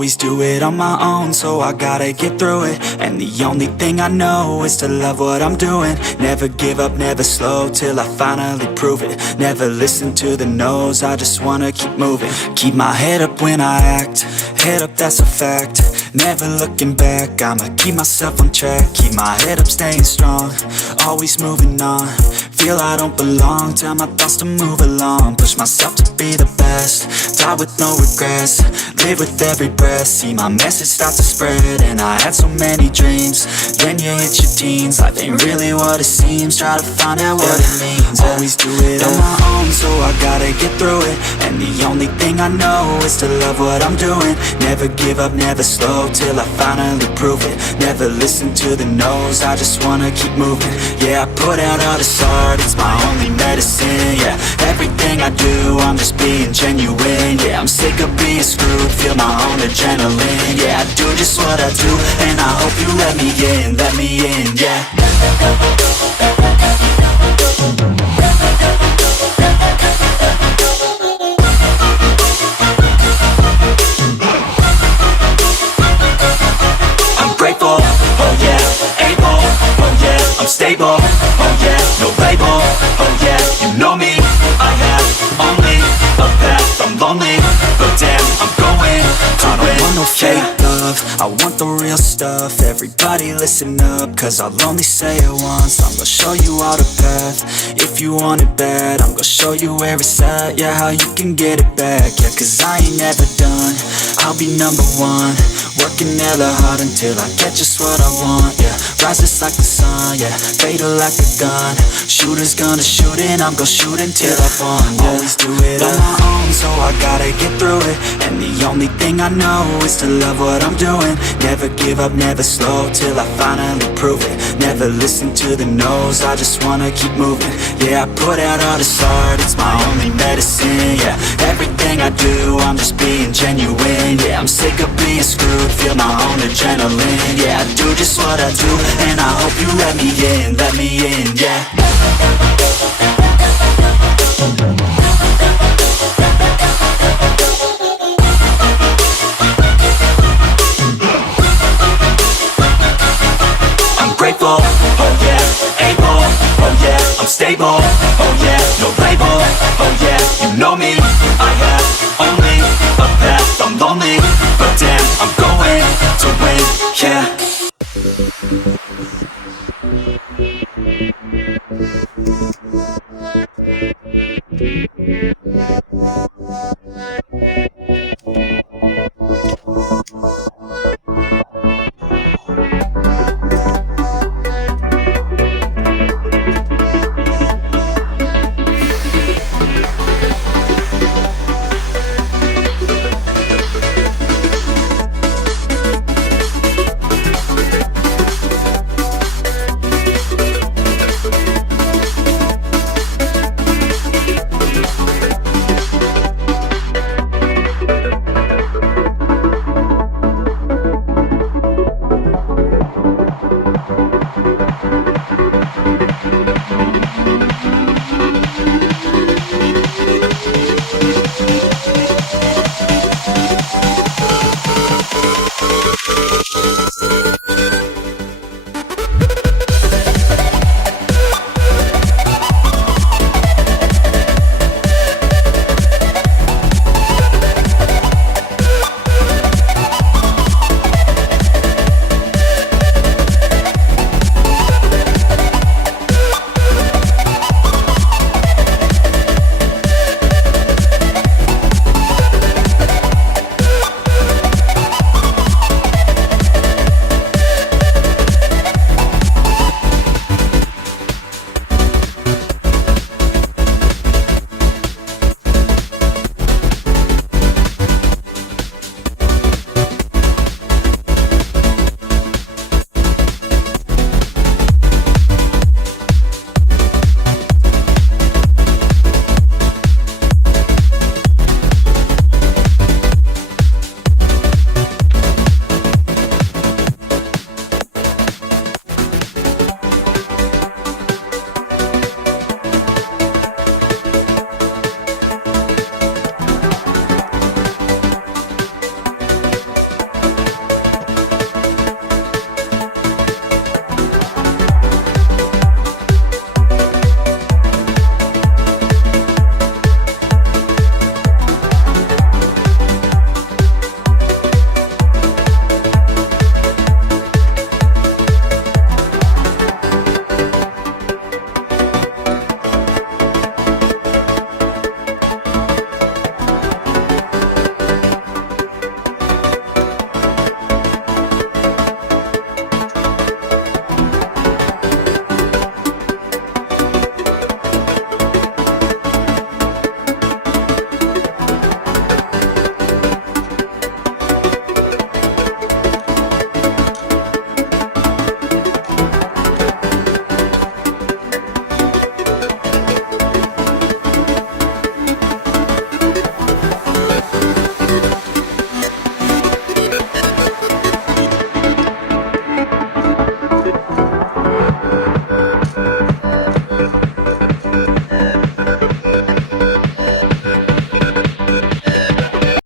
always do it on my own, so I gotta get through it. And the only thing I know is to love what I'm doing. Never give up, never slow, till I finally prove it. Never listen to the no's, I just wanna keep moving. Keep my head up when I act, head up, that's a fact. Never looking back, I'ma keep myself on track. Keep my head up, staying strong, always moving on. Feel I don't belong, tell my thoughts to move along. Push myself to be the best, die with no regrets. Live with every breath, see my message start to spread. And I had so many dreams, then you hit your teens. Life ain't really what it seems, try to find out what it means. Always do it on my own, so I gotta get through it. And the only thing I know is to love what I'm doing. Never give up, never slow, till I finally prove it. Never listen to the no's, I just wanna keep moving. Yeah, I put out all this art, it's my only medicine. Yeah, everything I do, I'm just being genuine. Yeah, I'm sick of being screwed, feel my own adrenaline. Yeah, I do just what I do, and I hope you let me in, yeah. I'm grateful, oh yeah, able, oh yeah, I'm stable, oh yeah, no label, oh yeah, you know me, I have only a path, I'm lonely, but damn, I'm going to win. I don't want no fake love, I want the real stuff. Everybody listen up, cause I'll only say it once. I'm gonna show you all the path, if you want it bad. I'm gonna show you where it's at, yeah, how you can get it back. Yeah, cause I ain't never done, I'll be number one. Working hella hard until I get just what I want, yeah. Rises like the sun, yeah, fatal like a gun. Shooter's gonna shoot and I'm gonna shoot until I won, yeah. Always do it on my own, so I gotta get through it. And the only thing I know is to love what I'm doing. Never give up, never slow, till I finally prove it. Never listen to the no's, I just wanna keep moving. Yeah, I put out all this art, it's my only medicine. Yeah, everything I do, I'm just being genuine. Yeah, I'm sick of being screwed, feel my own adrenaline. Yeah, I do just what I do, and I hope you let me in, yeah. I'm grateful, oh yeah, able, oh yeah, I'm stable, oh yeah, no label, oh yeah, you know me, I have only a path, I'm lonely, but damn, I'm going to win, yeah.